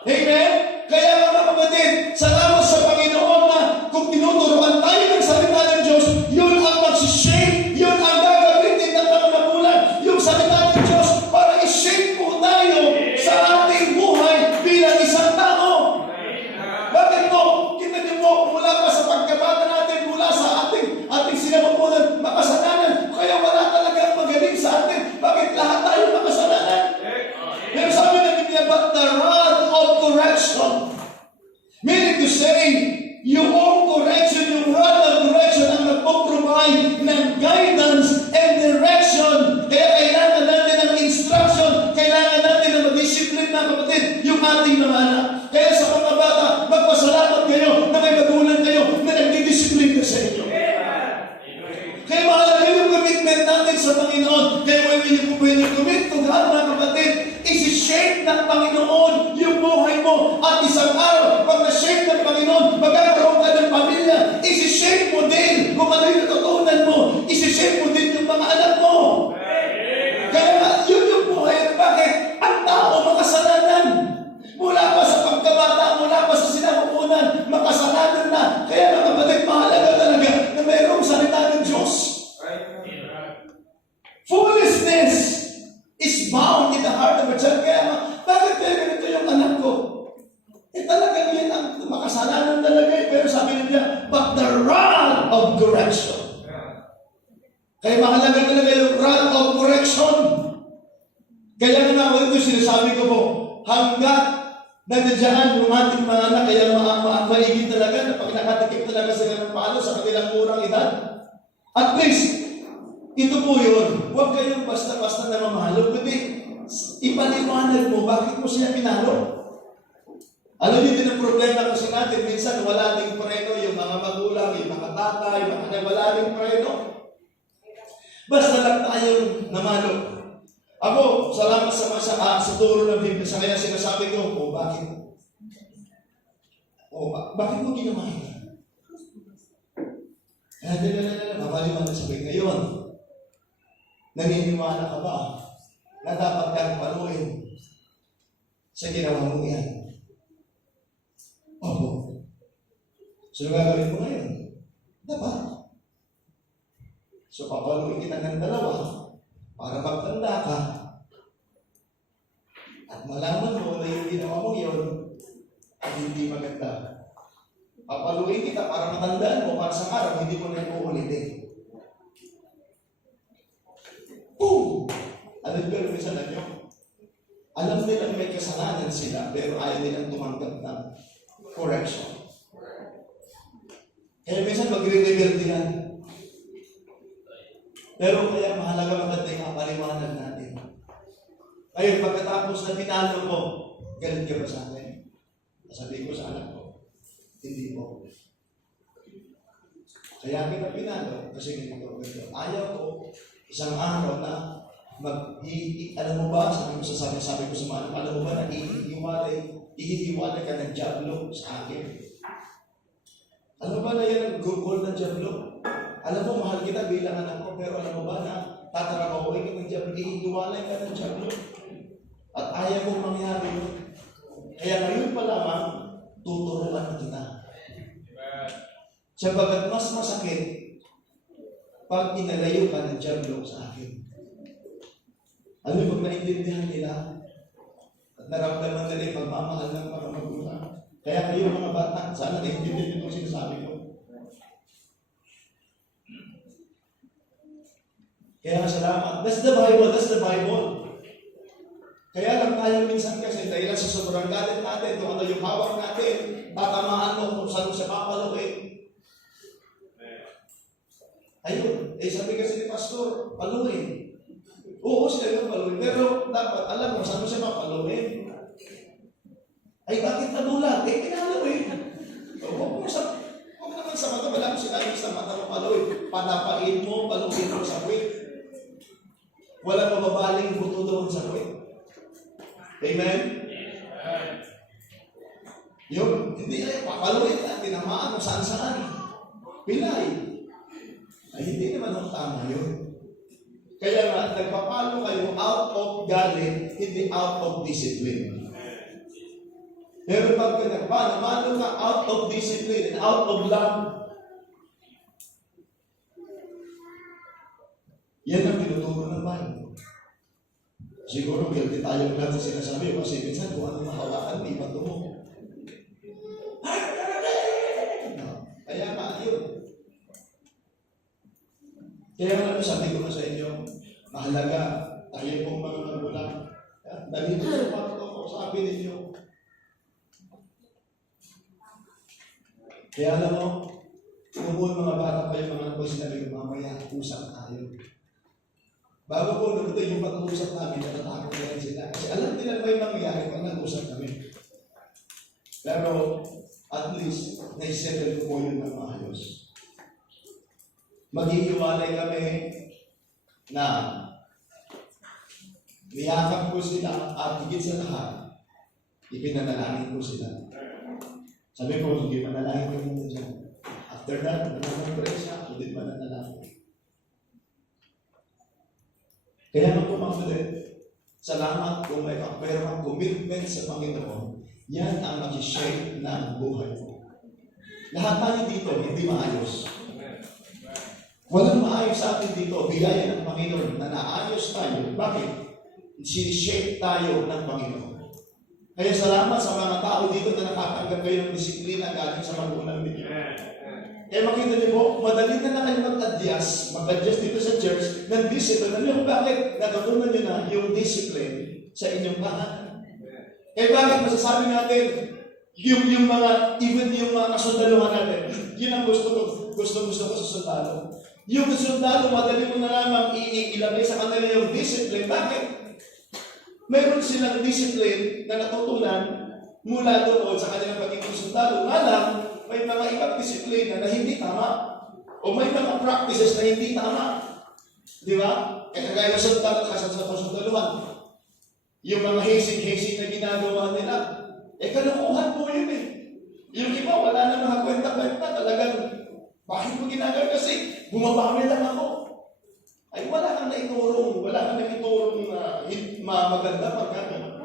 Amen? Kaya mga kapatid, salamat sa Panginoon na kung tinuturuan tayo ng salita ng Diyos, yun ang magsishape, yun ang gagamitin ng mga magulang, yung salita ng Diyos para i-shape po tayo sa ating buhay bilang isang tao. Bakit po? Kita niyo po, mula pa sa pagkabata natin, mula sa ating sinapupunan, makasalanan, kaya wala talagang magaling sa atin. Bakit lahat tayo makasalanan? Pero sabi ng Biblia, but the rod of correction, meaning to say, yung correction, yung rod of correction ang nagpo-provide ng guidance and direction. Kaya kailangan natin ng instruction, kailangan natin ng discipline na kapatid, yung ating mga anak. Kaya sa mga bata, magpasalamat kayo na may magulang kayo na nagdidiscipline sa inyo. Kaya mahalaga yung commitment natin sa Panginoon. Kaya when you commit to God, mga kapatid, isi-shape ng Panginoon yung buhay mo. At isang araw, pag na-shape ng Panginoon, magkakaroon ka ng pamilya, isi-shape mo din kung ano yung natutunan mo. Isi-shape mo din yung mga anak mo. Kaya yun yung buhay. Bakit? Ang tao makasalanan. Mula pa sa pagkabata, mula pa sa sinapupunan, makasalanan na. Kaya mga kapatid, mahalaga talaga na mayroong salita ng Diyos. Foolishness is bound in the heart of a child. Kaya bakit kaya ganito yung anak ko? Talagang yan ang makasalanan talaga. Pero sabi niya, but the rod of correction. Kaya mahalaga talaga yung rod of correction. Kaya nga ito sinasabi ko po, hanggat nandiyan yung ating mga anak, kaya maigit talaga na pag nakatikip talaga sila ng palo sa kanilang murang edad. At least, ito po yun. Huwag kayong basta-basta na mamahalo, kundi ipaliwanag mo bakit mo siya pinalo. Alam niyo din ang problema kasi natin, minsan wala ding preno yung mga magulang, yung mga tatay, yung mga wala ding preno. Basta lang tayong namalo. Ako, salamat sa turo ng Biblia, sa kaya sinasabi ko, bakit? Bakit mo ginawa yun? Mabaliwan na sabi ngayon. Naniniwala ka ba na dapat kang paluin sa ginawa mo yan? Opo. So, gagawin mo ngayon? Dapat. So, papaluin kita ng dalawa para magtanda ka at malaman mo na yung ginawa mo yun ay hindi maganda. Papaluin kita para matandaan mo para sa araw hindi mo na uulitin. Boom! Ano pero minsan nyo? Alam nilang may kasalanan sila pero ayaw nilang tumanggap ng correction. Kaya minsan magre-rebelde yan. Pero kaya mahalaga maganda yung paliwanag natin. Ngayon, pagkatapos na pinalo ko, galit ka ba sa akin? Sabi ko sa anak ko, hindi po. Kaya kita pinalo, kasi ganito. Ayaw ko, isang araw na alam mo ba, sabi ko sa mga anak, alam mo ba na ihihiwalay ka ng Diablo sa akin? Alam mo ba na yan ang goal ng Diablo? Alam mo, mahal kita bilang anak ko, pero alam mo ba na tatrabahuin ka ng Diablo, ihihiwalay ka ng Diablo? At ayaw mong mangyari yun. Kaya ngayon pa lamang, tuturuan na kita. Sabagat mas masakit pag inalayo ka ng Diablo sa akin. Ano yung pag naintindihan nila? At naramdaman nila yung pagmamahal ng mga magulang. Kaya kayo mga bata, sana naiintindihan nyo itong sinasabi ko. Kaya salamat. That's the Bible, that's the Bible. Kaya lang tayo minsan kasi dahil sa sobrang galit natin, kung ano yung hawak natin, tatamaan mo kung saan mo siya papalukin. Ayun, sabi kasi ni Pastor, paluin. Oo, sila yung paluin. Pero dapat alam mo saan mo siya papaluin. Ay, bakit nadulat? Pinaluin. Huwag naman sa mata, wala mo sinabi sa mata mo paluin. Panapain mo, paluin mo sa kwit. Wala mababaling buto doon sa kwit. Amen? Yun, hindi ay papaluin na, tinamaan mo saan-saan. Pilay. Ay, hindi naman ang tama yun. Kaya nga, nagpapalo kayo out of galit, hindi out of discipline. Pero pag nagpapalo ka out of discipline and out of love, yan ang tinuturo ng Bible. Siguro guilty tayo ng lahat sa sinasabi kasi minsan kung ano mahawakan, may iba mo. Kaya nga, yun. Kaya nga sabi ko na sa inyo, mahalaga tayo pong mga magulang. Dali ko sa kwarto ko, sabi ninyo. Kaya alam mo, kung mga bata pa yung mga anak ko, sinabi ko, mamaya, usap tayo. Bago po nabuto yung pag-uusap namin, natatakot na rin sila. Kasi alam nila may mangyayari pag nag-usap kami. Pero, at least, naisettle ko po yun ng maayos. Maghihiwalay kami na niyakap ko sila at higit sa lahat, ipinanalangin ko sila. Sabi ko, sige, manalangin ko muna dyan. After that, nag-pray siya, ako din mananalangin. Kaya nung pumakulit, salamat kung may kapera commitment sa Panginoon, yan ang mag-shape ng buhay mo. Lahat tayo dito, hindi maayos. Walang maayos sa atin dito, biyaya ng Panginoon na naayos tayo. Bakit? Sinishape tayo ng Panginoon. Kaya salamat sa mga tao dito na nakatanggap kayo ng disiplina galing sa magulang ninyo. Kaya makita niyo po, madali na kayo mag-adjust dito sa church ng discipline. Alam niyo bakit? Natutunan niyo na yung discipline sa inyong tahanan. Kaya bakit masasabi natin, yung mga, even yung mga kasundaluhan natin, yun ang gusto ko sa sundalo. Yung sundalo, madali mo na lamang ilagay sa kanila yung discipline. Bakit? Meron silang discipline na natutunan mula doon sa kanilang pagiging sundalo. Nga lang, may mga ibang disiplina na hindi tama. O may mga practices na hindi tama. Di ba? Kaya sa sundaluhan, yung mga hasing na ginagawa nila, kalukuhan po yun eh. Yung iba, wala na mga kwenta-kwenta. Talagang, bakit mo ginagawa? Kasi bumabawi lang ako. Ay, wala kang naiturong maganda pagkakita.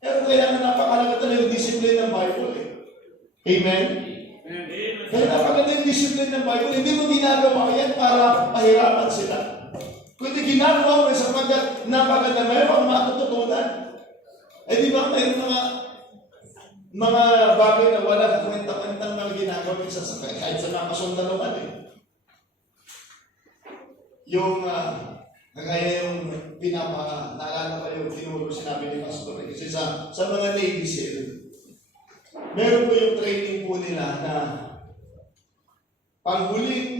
Pero kaya na napakalaga talaga yung discipline ng Bible eh. Amen? Kaya napakaganda yung discipline ng Bible. Hindi mo ginagawa yan para pahirapan sila. Kundi ginagawa mo sapagkat napakaganda mayroon matututunan. Di ba mayroon mga bagay na wala na kwenta-kwentang mga ginagawa sa kahit sa mga kasundaluhan eh. Yung kaya yung naalala ko yung tinuro sinabi ni Pastor kasi sa mga Navy SEAL, meron po yung training po nila na panghuling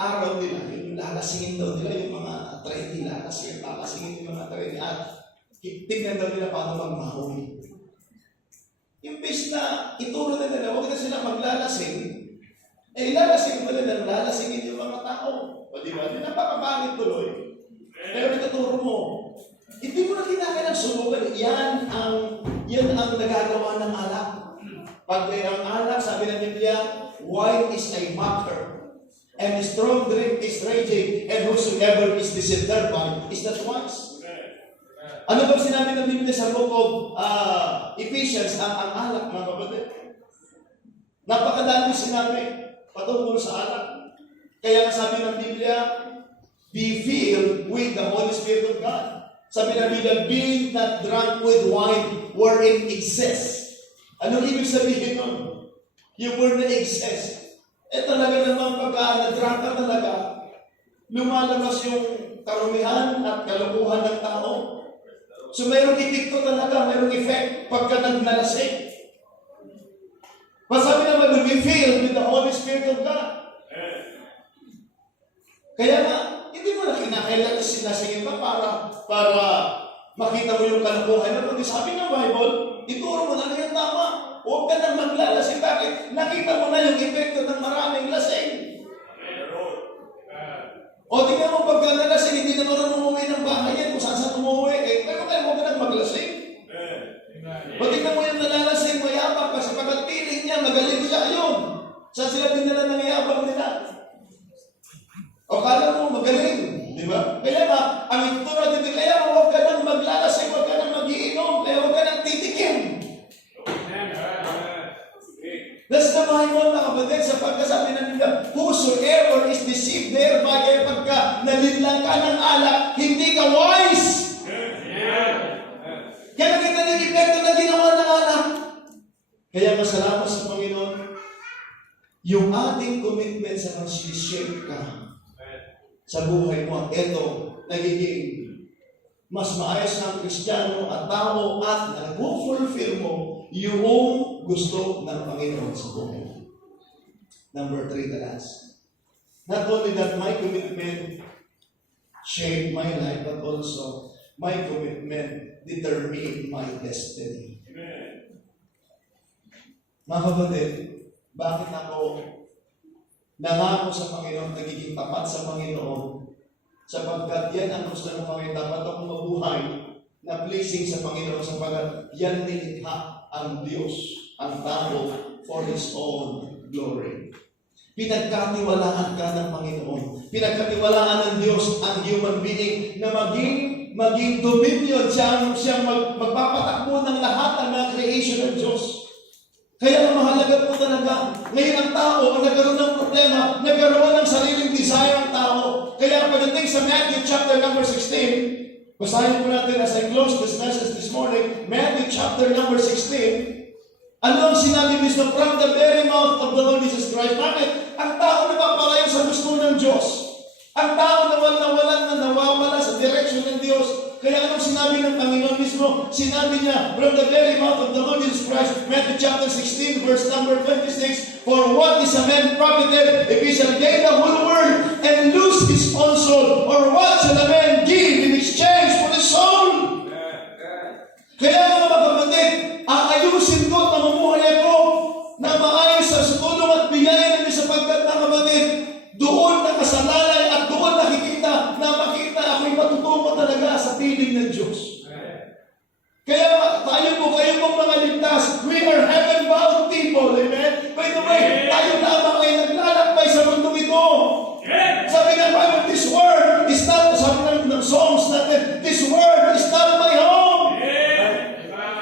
araw nila, yung lalasingin daw nila yung mga training, lalasingin yung mga training at tignan daw nila paano magmahoy. Yung base na ituro na nila, huwag na sila maglalasing, lalasing mo nila, lalasingin yung mga tao. O diba? Yung napakapangit tuloy. Pero ituturo mo, hindi mo na kinakailang sulugan. Yan ang nagagawa ng alak. Pag ang alak, sabi ng Biblia, wine is a mocker, and strong drink is raging, and whosoever is deceived thereby is not wise. Ano ba sinabi ng Biblia sa book of Ephesians, ang alak, mga kapatid? Napakadami sinabi patungkol sa alak. Kaya sabi ng Biblia, be filled with the Holy Spirit of God. Sabi na Biblia, be not drunk with wine wherein excess. Anong ibig sabihin nun? Yung word na excess. Talaga naman pagka na-drunk ka talaga, lumalabas yung karumihan at kalukuhan ng tao. So mayroong epekto talaga, mayroong effect pagka nagnalasing. Masabi naman, will be filled with the Holy Spirit of God. Kaya nga, hindi mo na kinakailangan sinasingin ka para makita mo yung kalukuhan na kundi sabi ng Bible, ituro mo na yung tama. Huwag ka nang maglalasing. Bakit? Nakita mo na yung epekto ng maraming lasing. O tingnan mo, pagka nalasing, hindi na marunong umuwi ng bahay yan kung saan umuwi. Pero kaya mo ka nang maglasing. O tingnan mo yung nalalasing, mayabang kasi pagkapiling niya, magaling siya. Ayun. Saan sila dinala ng yabang nila? O kala mo magaling. Di ba? Kaya nga, ang ituro dito, kaya huwag ka nang maglalasing, huwag ka nang magiinom, kaya huwag ka nang titikim. That's the Bible, mga kapatid, sa pagkasabi ng Biblia, whosoever is deceived thereby, kaya pagka nalinlang ka ng alak, hindi ka wise. Kaya nakita niyo yung epekto na ginawa ng alak. Kaya masalamat sa Panginoon, yung ating commitment sa mag-shape ka sa buhay mo, ito, nagiging mas maayos ng Kristiyano at tao at nag-fulfill mo yung gusto ng Panginoon sa buhay. Number 3, the last. Not only that my commitment shaped my life, but also my commitment determined my destiny. Amen. Mga kapatid, bakit ako nangako sa Panginoon, nagiging tapat sa Panginoon? Sapagkat yan ang gusto ng Panginoon. Dapat akong mabuhay na pleasing sa Panginoon sapagkat yan nilikha ang Diyos, ang tao, for His own glory. Pinagkatiwalaan ka ng Panginoon. Pinagkatiwalaan ng Diyos ang human being na maging dominion. Siyang magpapatakbo ng lahat ng mga creation ng Diyos. Kaya ang mahalaga po talaga, ngayon ang tao, ang nagkaroon ng problema, nagkaroon ng sariling desire ang tao. Kaya pagdating sa Matthew chapter number 16, basahin po natin as I close this message this morning, Matthew chapter number 16, ano ang sinabi mismo from the very mouth of the Lord Jesus Christ? Bakit? Ang tao napapalayo sa gusto ng Diyos. Ang tao nawawala sa direction ng Diyos. Kaya anong sinabi ng Panginoon mismo? Sinabi niya, from the very mouth of the Lord Jesus Christ, Matthew chapter 16, verse number 26, for what is a man profited if he shall gain the whole world and lose his own soul? Or what shall a man give in exchange for his soul? Kaya mga kapatid, aayusin ko at mamumuhay ako na maayos sa tulong at biyaya namin sapagkat mga kapatid, doon nakasalalay at doon nakikita na makita ako'y matutuwa talaga sa piling ng Diyos. Kaya tayo pong mga ligtas, we are heaven-bound people, amen? By the way, tayo lamang ay naglalakbay sa mundo ito. Sabi ng Bible, this word is not, sabi ng songs natin, this word is not my home.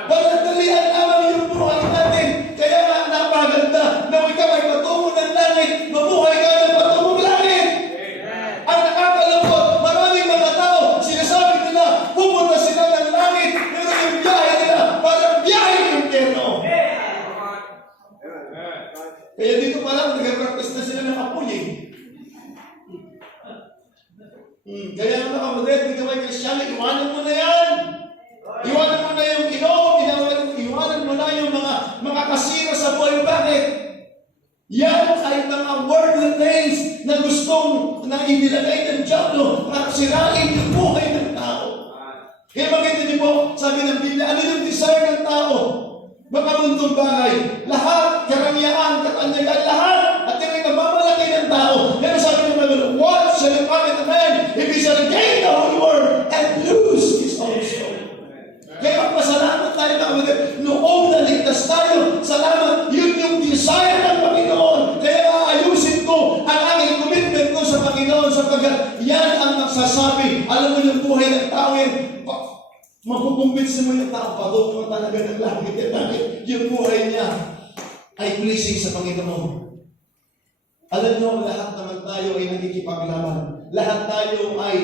Pagdalian lamang yung buhay natin. Kaya nga napaganda na ikaw ay patungo ng langit, mabuhay ka ng patungong langit. Ang nakakalungkot, maraming mga tao, sinasabi nila, pupunta sila ng langit, pero yung biyahe nila, parang biyahe yung keno. Kaya dito pa lang, nag-practice na sila ng apuling. Kaya mga kapatid, hindi ka may Kristyano, iwanan mo na yan. Iwanan mo na yung iwanan mo na yung mga kasira sa buhay. Bakit? Yan ay mga worldly things na gustong na inilagay ng Diablo para sirain yung buhay ng tao. Kaya makita niyo po, sabi ng Biblia, ano yung desire ng tao? Makamundong bagay. Lahat, karamihan, katanyagan, lahat. At yung nagmamalaki ng tao. Kaya sabi ng Bible, what shall it profit a man if he shall gain the whole world and lose his own soul? Kaya magpasalamat tayo mga kapatid. Noong naligtas tayo, salamat, yun yung desire ng Panginoon. Kaya ayusin ko ang aking commitment ko sa Panginoon sapagkat yan ang nagsasabi. Alam mo yung buhay ng tao yan, makukumbinsin mo yung tao, patungo talaga ng langit. Bakit? Yung buhay niya ay pleasing sa Panginoon. Alam nyo, lahat naman tayo ay nagkikipaglaban. Lahat tayo ay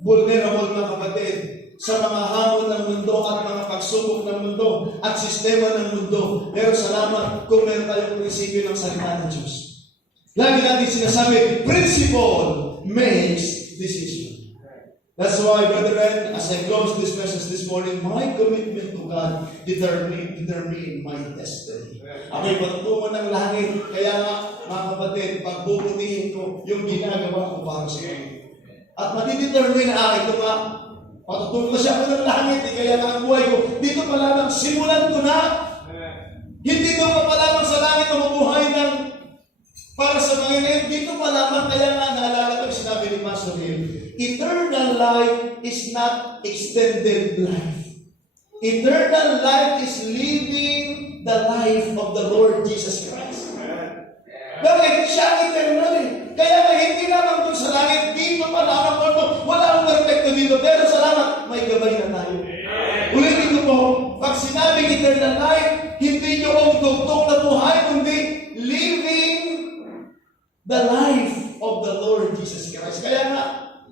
vulnerable mga kapatid, sa mga hamon ng mundo at mga pagsubok ng mundo at sistema ng mundo. Pero salamat kung meron tayong prinsipyo ng salita ng Diyos. Lagi natin sinasabi, principle makes decision. That's why, brethren, as I close this message this morning, my commitment to God determine my destiny. Ako'y pagtungo ng langit, kaya nga, mga kapatid, pagbubutihin ko yung ginagawa ko para sa iyo. At matidetermine na ito nga, patutungo kasi ako ng langit, kaya nga ang buhay ko, dito pa lamang, simulan ko na. Hindi doon pa lamang sa langit ang mabuhay ng para sa Panginoon. Dito pa lamang, kaya nga naalala ko yung sinabi ni Pastor Hill, eternal life is not extended life. Eternal life is living the life of the Lord Jesus Christ. Bakit? Siya ang eternal eh. Kaya nga hindi naman doon sa langit, dito pa lamang po, wala akong perfecto dito, pero salamat, may gabay na tayo. Ulitin ko po, pag sinabing eternal life, hindi nyo ang tugtong na buhay, kundi living the life of the Lord Jesus Christ. Kaya nga,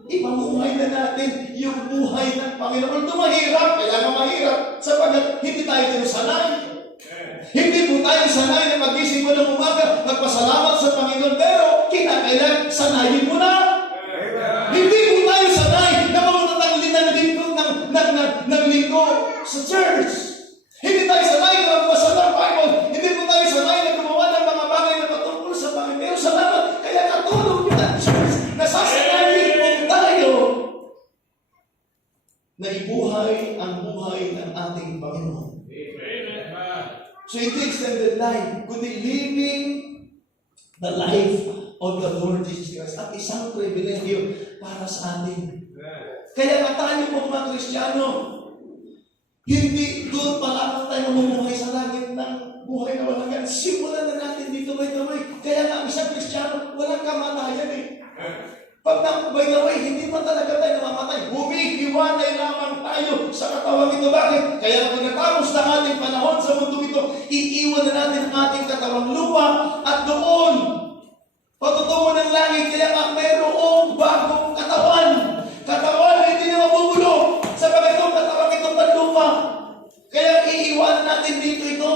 ipamuhay na natin yung buhay ng Panginoon. Ito mahirap, kaya nga mahirap, sapagat hindi tayo dito sanay. Hindi po tayo sanay na magising mo ng umaga, magpasalamat sa Panginoon, pero kinakailan, sanayin mo na. Hindi po tayo sanay na mamunod ng linggo sa church. Hindi tayo sanay na magbasa ng Bible. Hindi po tayo sanay na gumawa ng mga bagay na patungkol sa Panginoon. Pero salamat, kaya katulong nyo ng church. Nasasanayin po tayo na ibuhay ang buhay ng ating Panginoon. So hindi extended life, kundi living the life of the Lord Jesus Christ. At isang pribilegyo para sa atin. Kaya nga tayo po mga Kristiyano, hindi doon pa lamang tayo mamumuhay sa langit ng buhay na walang yan. Simulan na natin dito by the way. Kaya nga isang Kristiyano, walang kamatayan eh. Pag by the way, hindi pa talaga tayo namamatay. Humihiwanay lamang tayo sa katawang ito. Bakit? Kaya pag natapos ng ating panahon sa mundo ito, iiwan na natin ang ating katawang lupa at doon, patutungo ng langit, kaya nga mayroong bagong katawan. Katawan na hindi na mabubulok sa itong katawang itong panlupa. Kaya iiwan natin dito ito.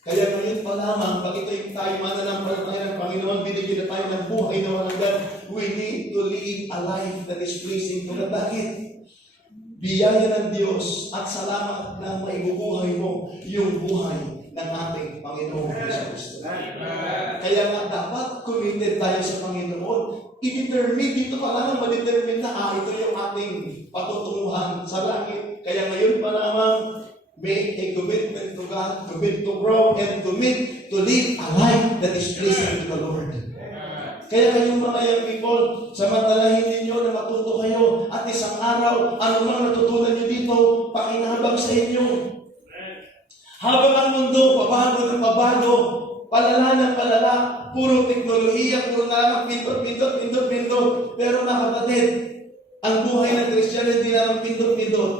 Kaya ngayon pa lamang, pag ito'y tayo mananampalataya ng Panginoon, binigyan na tayo ng buhay na walang gan, we need to live a life that is pleasing to God. Bakit? Biyaya ng Diyos at salamat na maibubuhay mo yung buhay ng ating Panginoon Jesus. Kaya nga dapat committed tayo sa Panginoon. I-determine dito pa lang, ma-determine na ito yung ating patutunguhan sa langit. Kaya ngayon pa lamang, make a commitment to God, commit to grow, and commit to live a life that is pleasing to the Lord. Kaya kayong mga young people, samantalahin ninyo na matuto kayo at isang araw, ano mang natutunan nyo dito, pakinabang sa inyo. Habang ang mundo, pabago ng pabago, palala ng palala, puro teknolohiya, puro nalang pindot. Pero mga kapatid, ang buhay ng Kristiyano hindi naman pindot.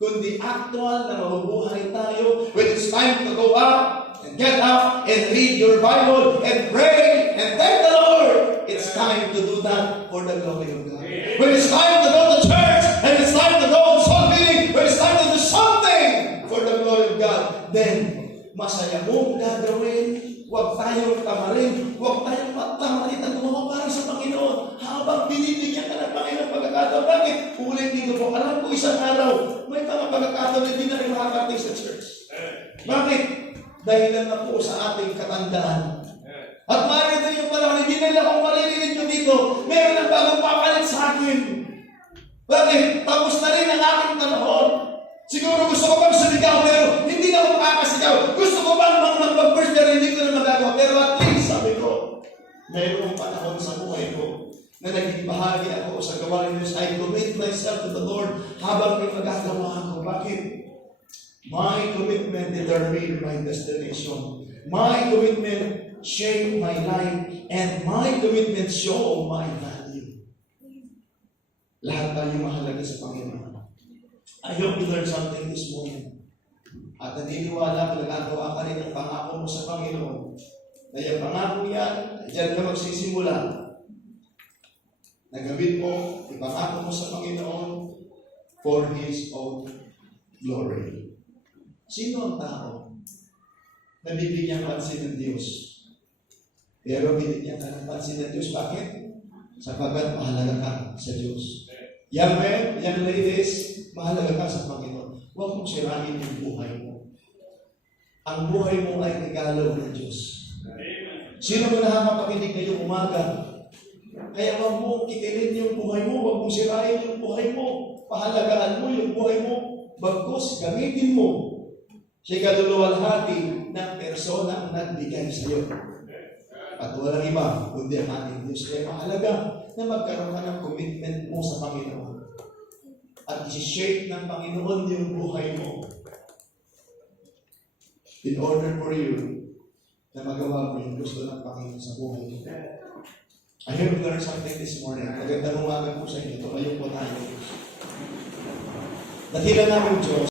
Kundi actual na mabubuhay tayo when it's time to go out and get up and read your Bible and pray and thank the Lord. It's time to do that for the glory of God. When it's time to go to church and it's time to go on soul meeting, when it's time to do something for the glory of God, then masaya mong gagawin. Huwag tayong tamarin. Huwag tayong matamarin na gumawa para sa Panginoon. Habang binibigyan ka ng Panginoon pagkakataon. Bakit? Ulitin ko po. Alam ko isang araw, may mga pagkakataon na hindi na rin makakarating sa church. Bakit? Dahilan na po sa ating katandaan. At marito yung panahon, hindi nila akong maririnig nyo dito. Meron ang bagong papalit sa akin. Bakit? Tapos na rin ang aking panahon. Siguro gusto ko bang sumigaw, pero hindi na ako makakasigaw. Gusto ko bang mag-burst, pero hindi ko na magagawa. Pero at least, sabi ko, mayroong panahon sa buhay ko na naging bahagi ako sa gawain ng Diyos. I commit myself to the Lord habang may magagawa ako. Bakit? My commitment determine my destination. My commitment shape my life. And my commitment show my value. Lahat tayo mahalaga sa Panginoon. I hope you learned something this morning. At naniniwala ko nagagawa ka rin ang pangako mo sa Panginoon. Na yung pangako yan, dyan ka magsisimula. na gawin mo, ipangako mo sa Panginoon for His own glory. Sino ang tao na bibigyan pansin ng Diyos? Pero binigyan ka ng pansin ng Diyos. Bakit? Sapagkat mahalaga ka sa Diyos. Young men, young ladies, mahalaga ka sa Panginoon. Huwag mong sirain yung buhay mo. Ang buhay mo ay regalo ng Diyos. Sino mo nakakapakinig ngayong umaga? Kaya huwag mong kitilin yung buhay mo, huwag mong sirain yung buhay mo. Pahalagaan mo yung buhay mo. Bagkus, gamitin mo. Siya'y kaluluwalhati ng persona ang nagbigay sa iyo. At walang iba, kundi ang ating Diyos. Kaya mahalaga na magkaroon ka ng commitment mo sa Panginoon. At isi-shape ng Panginoon yung buhay mo. In order for you na magawa mo yung gusto ng Panginoon sa buhay mo. I have learned something this morning. Magandang umaga po sa inyo. Tumayo po tayo. Dakila namin Diyos.